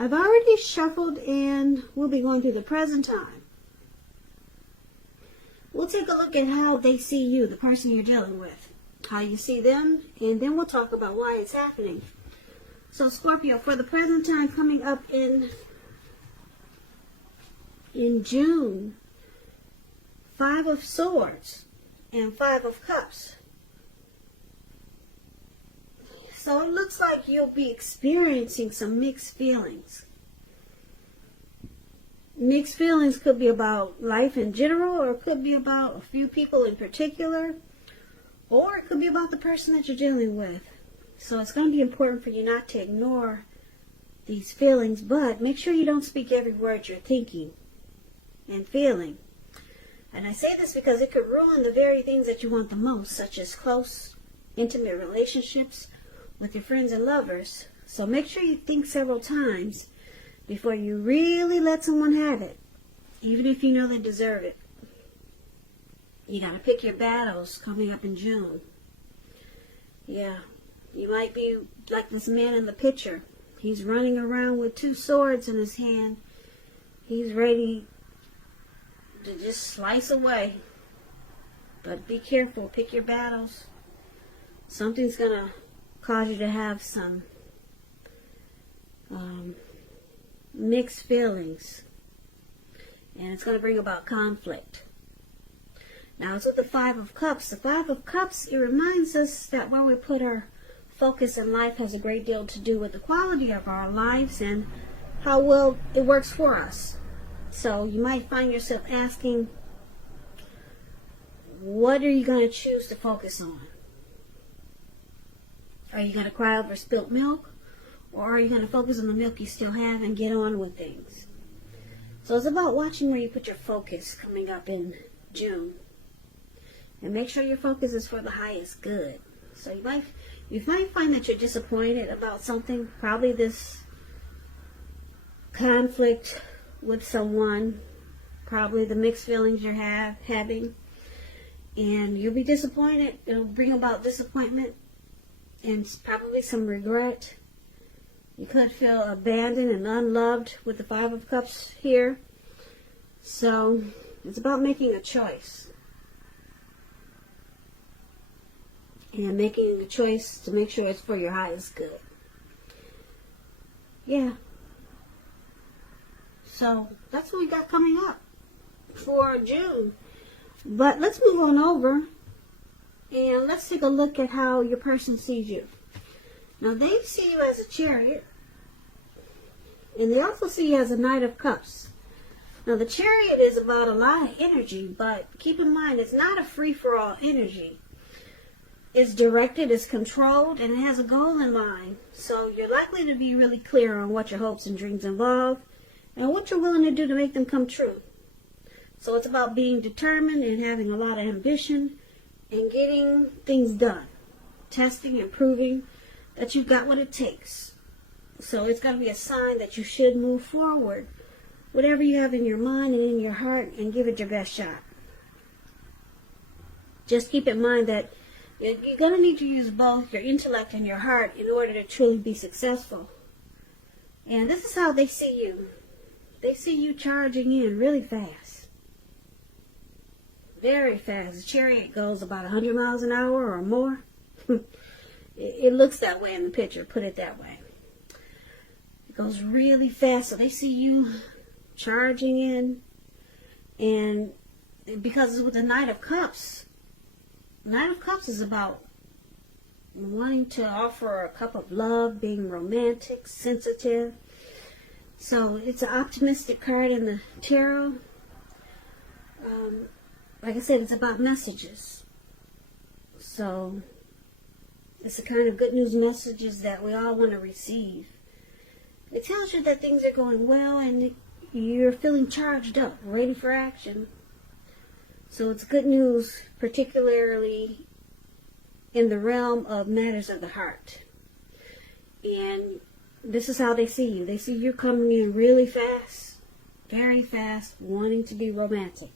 I've already shuffled and we'll be going through the present time. We'll take a look at how they see you, the person you're dealing with, how you see them, and then we'll talk about why it's happening. So Scorpio, for the present time coming up in June, 5 of Swords and 5 of Cups. So it looks like you'll be experiencing some mixed feelings. Mixed feelings could be about life in general, or it could be about a few people in particular, or it could be about the person that you're dealing with. So it's going to be important for you not to ignore these feelings, but make sure you don't speak every word you're thinking and feeling. And I say this because it could ruin the very things that you want the most, such as close, intimate relationships with your friends and lovers. So make sure you think several times before you really let someone have it, even if you know they deserve it. You got to pick your battles coming up in June. Yeah, you might be like this man in the picture. He's running around with 2 swords in his hand. He's ready to just slice away. But be careful. Pick your battles. Something's going to cause you to have some mixed feelings. And it's going to bring about conflict. Now, it's with the 5 of Cups. The 5 of Cups, it reminds us that where we put our focus in life has a great deal to do with the quality of our lives and how well it works for us. So you might find yourself asking, what are you going to choose to focus on? Are you going to cry over spilt milk? Or are you going to focus on the milk you still have and get on with things? So it's about watching where you put your focus coming up in June. And make sure your focus is for the highest good. So you might find that you're disappointed about something. Probably this conflict with someone. Probably the mixed feelings you're having. And you'll be disappointed. It'll bring about disappointment and probably some regret. You could feel abandoned and unloved with the 5 of Cups here. So it's about making a choice. And making a choice to make sure it's for your highest good. Yeah. So that's what we got coming up for June. But let's move on over and let's take a look at how your person sees you. Now they see you as a Chariot, and they also see you as a Knight of Cups. Now the Chariot is about a lot of energy, but keep in mind it's not a free-for-all energy. It's directed, it's controlled, and it has a goal in mind. So you're likely to be really clear on what your hopes and dreams involve and what you're willing to do to make them come true. So it's about being determined and having a lot of ambition and getting things done. Testing and proving that you've got what it takes. So it's going to be a sign that you should move forward. Whatever you have in your mind and in your heart, and give it your best shot. Just keep in mind that you're going to need to use both your intellect and your heart in order to truly be successful. And this is how they see you. They see you charging in really fast. Very fast. The Chariot goes about 100 miles an hour or more. It looks that way in the picture, put it that way. It goes really fast, so they see you charging in. And because it's with the Knight of Cups, Knight of Cups is about wanting to offer a cup of love, being romantic, sensitive. So it's an optimistic card in the tarot. Like I said, it's about messages. So it's the kind of good news messages that we all want to receive. It tells you that things are going well and you're feeling charged up, ready for action. So it's good news, particularly in the realm of matters of the heart. And this is how they see you. They see you coming in really fast, very fast, wanting to be romantic.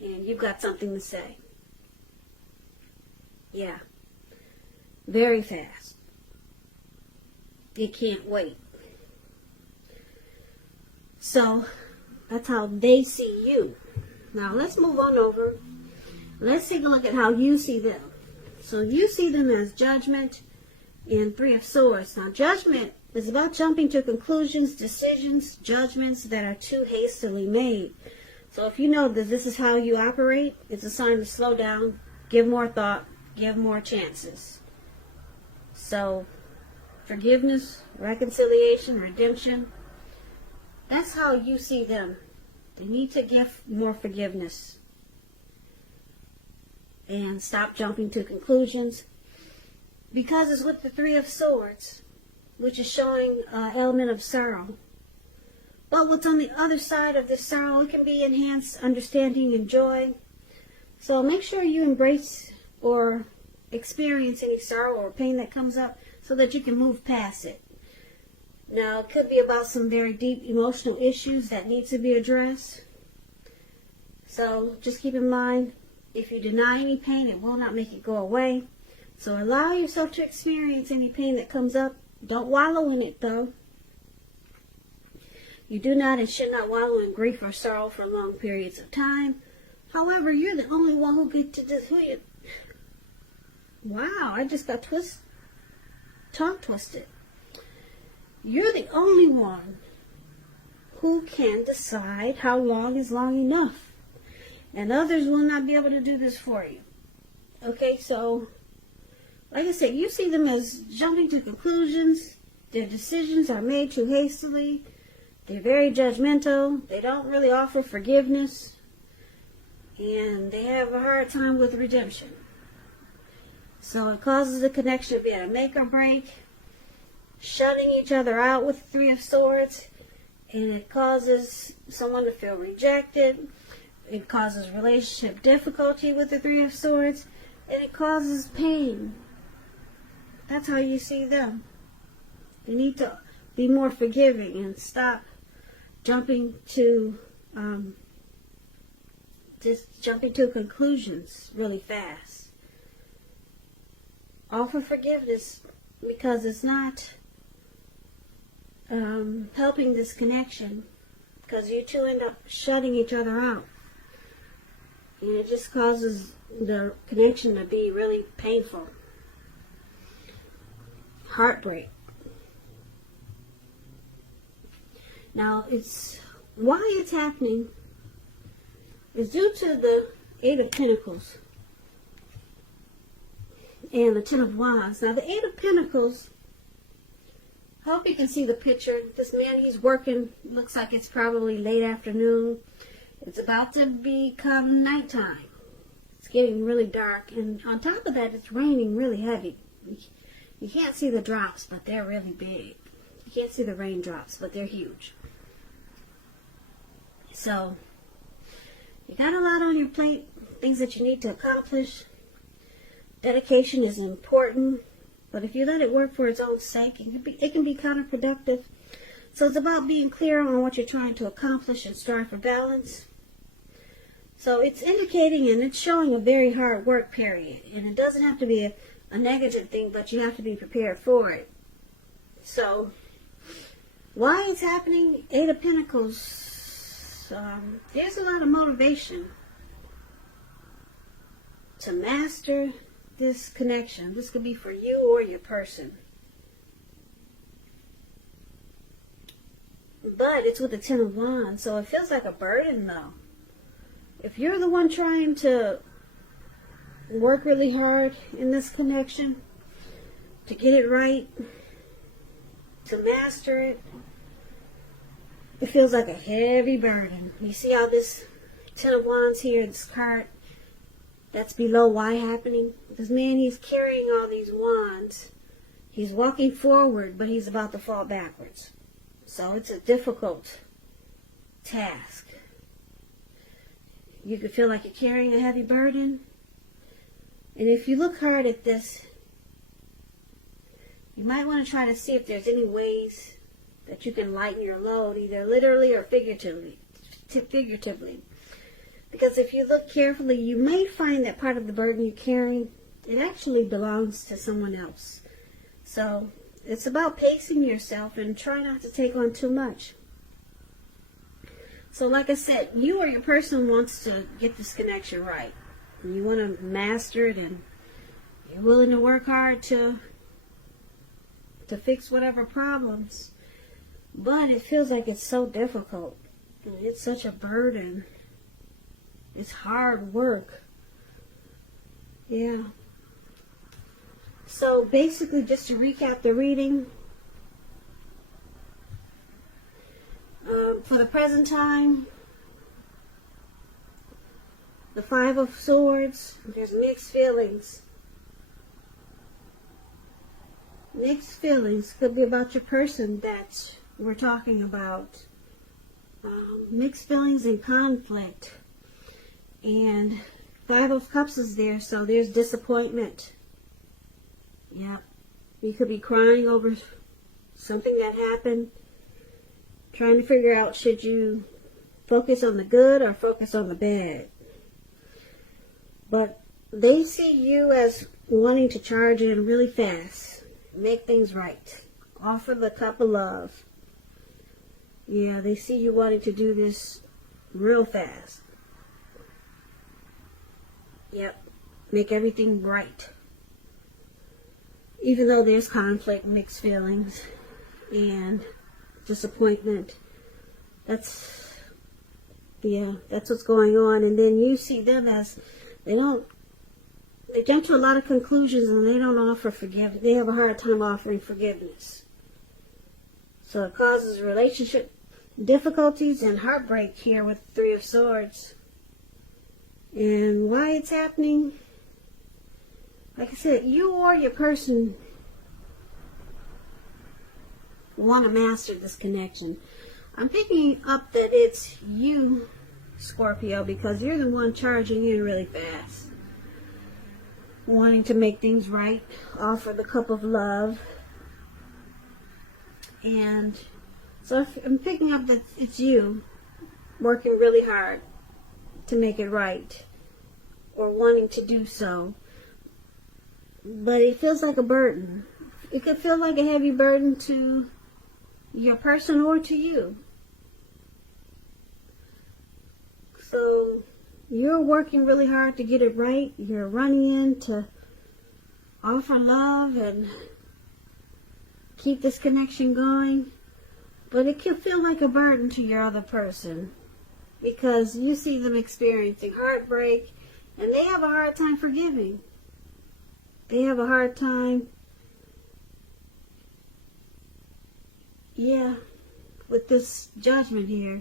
And you've got something to say. Yeah. Very fast. They can't wait. So that's how they see you. Now let's move on over. Let's take a look at how you see them. So you see them as judgment and Three of Swords. Now judgment is about jumping to conclusions, decisions, judgments that are too hastily made. So if you know that this is how you operate, it's a sign to slow down, give more thought, give more chances. So forgiveness, reconciliation, redemption, that's how you see them. They need to give more forgiveness and stop jumping to conclusions, because it's with the Three of Swords, which is showing an element of sorrow. But what's on the other side of this sorrow, it can be enhanced understanding and joy. So make sure you embrace or experience any sorrow or pain that comes up so that you can move past it. Now, it could be about some very deep emotional issues that need to be addressed. So just keep in mind, if you deny any pain, it will not make it go away. So allow yourself to experience any pain that comes up. Don't wallow in it, though. You do not and should not wallow in grief or sorrow for long periods of time. However, you're the only one who gets to do it. Wow, I just got tongue twisted. You're the only one who can decide how long is long enough. And others will not be able to do this for you. Okay, so, like I said, you see them as jumping to conclusions. Their decisions are made too hastily. They're very judgmental. They don't really offer forgiveness. And they have a hard time with redemption. So it causes the connection to be at a make or break, shutting each other out with the Three of Swords, and it causes someone to feel rejected. It causes relationship difficulty with the Three of Swords, and it causes pain. That's how you see them. You need to be more forgiving and stop jumping to conclusions really fast. Offer forgiveness, because it's not helping this connection, because you two end up shutting each other out, and it just causes the connection to be really painful. Heartbreak. Now, why it's happening is due to the Eight of Pentacles and the Ten of Wands. Now, the Eight of Pentacles, I hope you can see the picture. This man, he's working. Looks like it's probably late afternoon. It's about to become nighttime. It's getting really dark. And on top of that, it's raining really heavy. You can't see the drops, but they're really big. You can't see the raindrops, but they're huge. So, you got a lot on your plate, things that you need to accomplish. Dedication is important, but if you let it work for its own sake, it can be counterproductive. So it's about being clear on what you're trying to accomplish and strive for balance. So it's indicating and it's showing a very hard work period. And it doesn't have to be a negative thing, but you have to be prepared for it. So, why it's happening? Eight of Pentacles. There's a lot of motivation to master this connection. This could be for you or your person. But it's with the Ten of Wands, so it feels like a burden, though. If you're the one trying to work really hard in this connection, to get it right, to master it, it feels like a heavy burden. You see how this Ten of Wands here, this card, that's below why happening? This man, he's carrying all these wands. He's walking forward, but he's about to fall backwards. So it's a difficult task. You could feel like you're carrying a heavy burden. And if you look hard at this, you might want to try to see if there's any ways that you can lighten your load, either literally or figuratively. Because if you look carefully, you may find that part of the burden you're carrying, it actually belongs to someone else. So it's about pacing yourself and try not to take on too much. So like I said, you or your person wants to get this connection right. And you want to master it, and you're willing to work hard to fix whatever problems. But it feels like it's so difficult. And it's such a burden. It's hard work. Yeah. So basically, just to recap the reading, for the present time, the Five of Swords, there's mixed feelings. Mixed feelings could be about your person that we're talking about. Mixed feelings and conflict. And Five of Cups is there, so there's disappointment. Yep. You could be crying over something that happened. Trying to figure out, should you focus on the good or focus on the bad? But they see you as wanting to charge in really fast. Make things right. Offer the cup of love. Yeah, they see you wanting to do this real fast. Yep. Make everything right. Even though there's conflict, mixed feelings, and disappointment. That's what's going on. And then you see them as they jump to a lot of conclusions, and they don't offer forgiveness. They have a hard time offering forgiveness. So it causes relationship difficulties and heartbreak here with Three of Swords. And why it's happening, like I said, you or your person want to master this connection. I'm picking up that it's you, Scorpio, because you're the one charging in really fast. Wanting to make things right, offer the cup of love. And so I'm picking up that it's you working really hard to make it right, or wanting to do so. But it feels like a burden. It could feel like a heavy burden to your person or to you. So you're working really hard to get it right. You're running in to offer love and keep this connection going. But it can feel like a burden to your other person, because you see them experiencing heartbreak, and they have a hard time forgiving. They have a hard time, with this judgment here.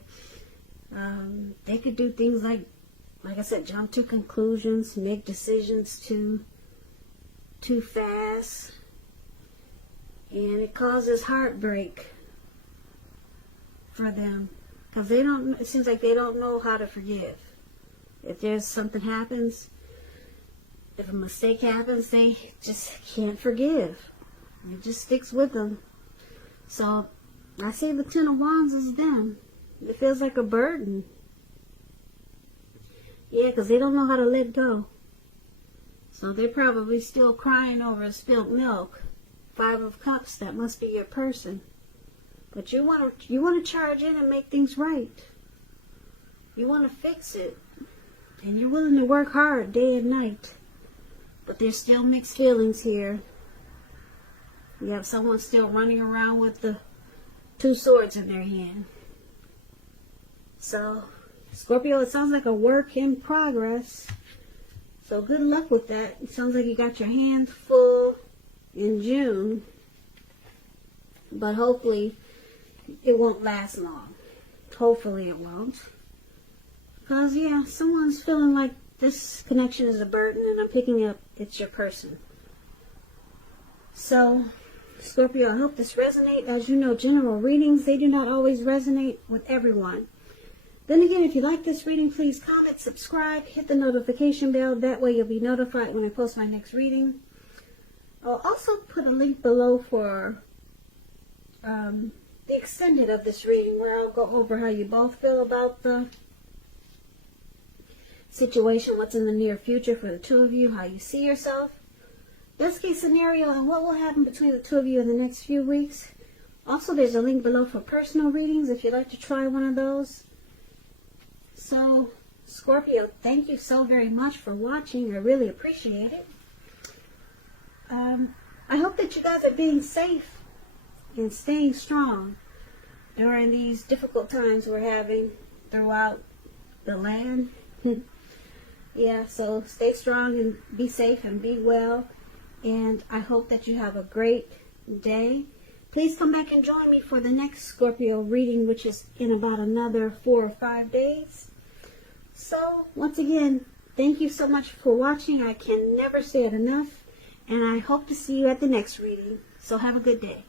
They could do things like I said, jump to conclusions, make decisions too fast, and it causes heartbreak for them, because it seems like they don't know how to forgive. If there's something happens, if a mistake happens, they just can't forgive. It just sticks with them. So I say the Ten of Wands is them. It feels like a burden. Yeah, because they don't know how to let go. So they're probably still crying over spilled milk. Five of Cups, that must be your person. But you want to charge in and make things right. You want to fix it. And you're willing to work hard day and night. But there's still mixed feelings here. You have someone still running around with the two swords in their hand. So, Scorpio, it sounds like a work in progress. So good luck with that. It sounds like you got your hands full in June. But hopefully it won't last long. Hopefully it won't. Because, yeah, someone's feeling like this connection is a burden, and I'm picking up it's your person. So, Scorpio, I hope this resonates. As you know, general readings, they do not always resonate with everyone. Then again, if you like this reading, please comment, subscribe, hit the notification bell. That way you'll be notified when I post my next reading. I'll also put a link below for the extended of this reading, where I'll go over how you both feel about the situation, what's in the near future for the two of you, how you see yourself, best case scenario, and what will happen between the two of you in the next few weeks. Also, there's a link below for personal readings if you'd like to try one of those. So, Scorpio, thank you so very much for watching. I really appreciate it. I hope that you guys are being safe and staying strong during these difficult times we're having throughout the land. Yeah, so stay strong and be safe and be well. And I hope that you have a great day. Please come back and join me for the next Scorpio reading, which is in about another 4 or 5 days. So, once again, thank you so much for watching. I can never say it enough. And I hope to see you at the next reading. So have a good day.